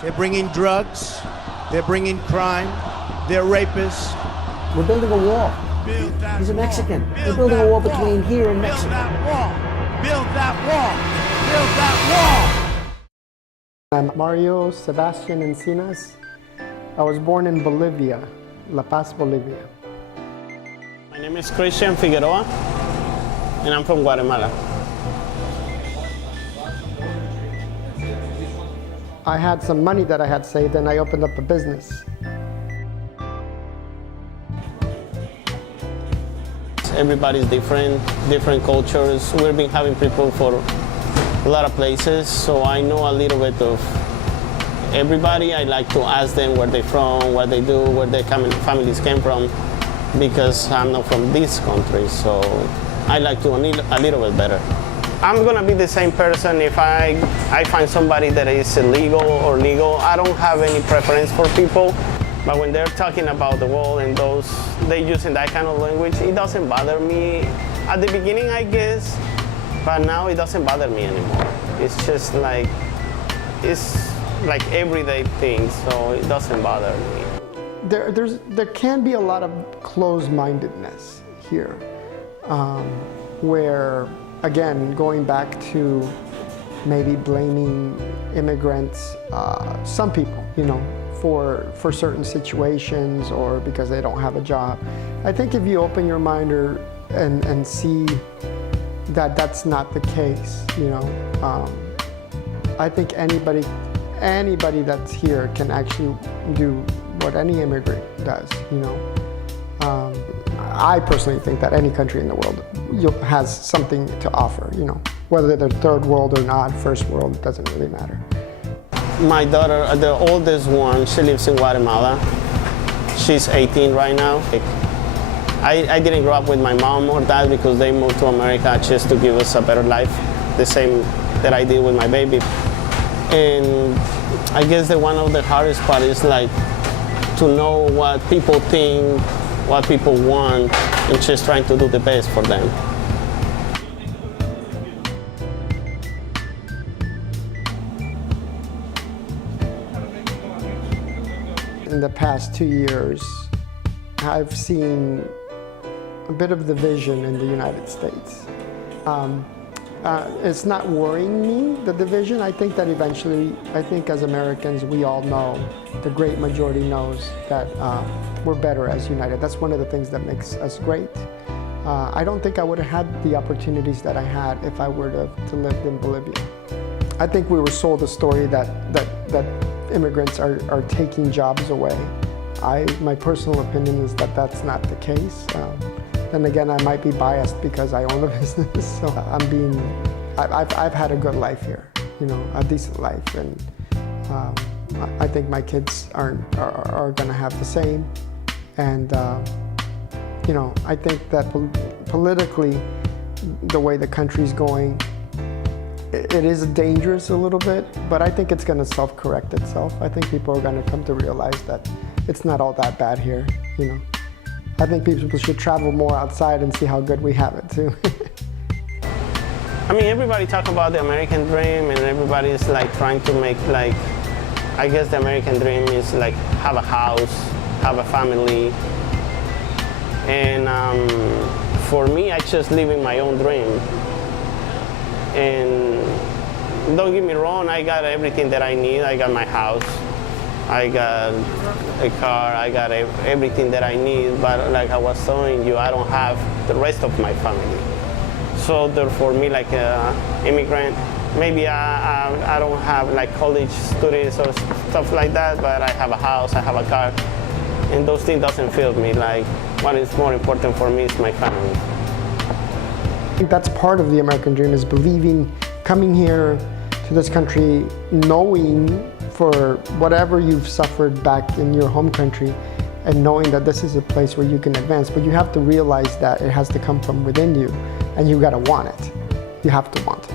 They're bringing drugs, they're bringing crime, they're rapists. We're building a wall. He's a Mexican. We're building a wall between here and Mexico. Build that wall. Build that wall. Build that wall. I'm Mario Sebastian Encinas. I was born in Bolivia, La Paz, Bolivia. My name is Christian Figueroa, and I'm from Guatemala. I had some money that I had saved and I opened up a business. Everybody's different cultures. We've been having people for a lot of places, so I know a little bit of everybody. I like to ask them where they're from, what they do, where their families came from, because I'm not from this country, so I like to a little bit better. I'm gonna be the same person if I find somebody that is illegal or legal. I don't have any preference for people, but when they're talking about the wall and they using that kind of language, it doesn't bother me. At the beginning, I guess, but now it doesn't bother me anymore. It's just like, it's like everyday thing, so it doesn't bother me. There can be a lot of closed-mindedness here, where, again, going back to maybe blaming immigrants, some people, for certain situations or because they don't have a job. I think if you open your mind and see that that's not the case, I think anybody that's here can actually do what any immigrant does, I personally think that any country in the world has something to offer, whether they're third world or not, first world, it doesn't really matter. My daughter, the oldest one, she lives in Guatemala. She's 18 right now. I didn't grow up with my mom or dad because they moved to America just to give us a better life, the same that I did with my baby. And I guess that one of the hardest part is like to know what people think, what people want, and just trying to do the best for them. In the past 2 years, I've seen a bit of division in the United States. It's not worrying me, the division. I think that eventually, as Americans, we all know, the great majority knows that we're better as united. That's one of the things that makes us great. I don't think I would have had the opportunities that I had if I were to live in Bolivia. I think we were sold a story that immigrants are taking jobs away. My personal opinion is that that's not the case. Then again, I might be biased because I own a business, so I've had a good life here, a decent life, and I think my kids are going to have the same. And I think that politically, the way the country's going, it is dangerous a little bit, but I think it's going to self-correct itself. I think people are going to come to realize that it's not all that bad here, I think people should travel more outside and see how good we have it too. I mean, everybody talk about the American dream, and everybody is like trying to make I guess the American dream is like have a house, have a family. And for me, I just living my own dream. And don't get me wrong, I got everything that I need. I got my house, I got a car, I got everything that I need, but like I was telling you, I don't have the rest of my family. So therefore, me like an immigrant, maybe I don't have like college studies or stuff like that, but I have a house, I have a car, and those things doesn't fill me. Like what is more important for me is my family. I think that's part of the American dream, is believing, coming here to this country, knowing for whatever you've suffered back in your home country, and knowing that this is a place where you can advance, but you have to realize that it has to come from within you, and you gotta want it. You have to want it.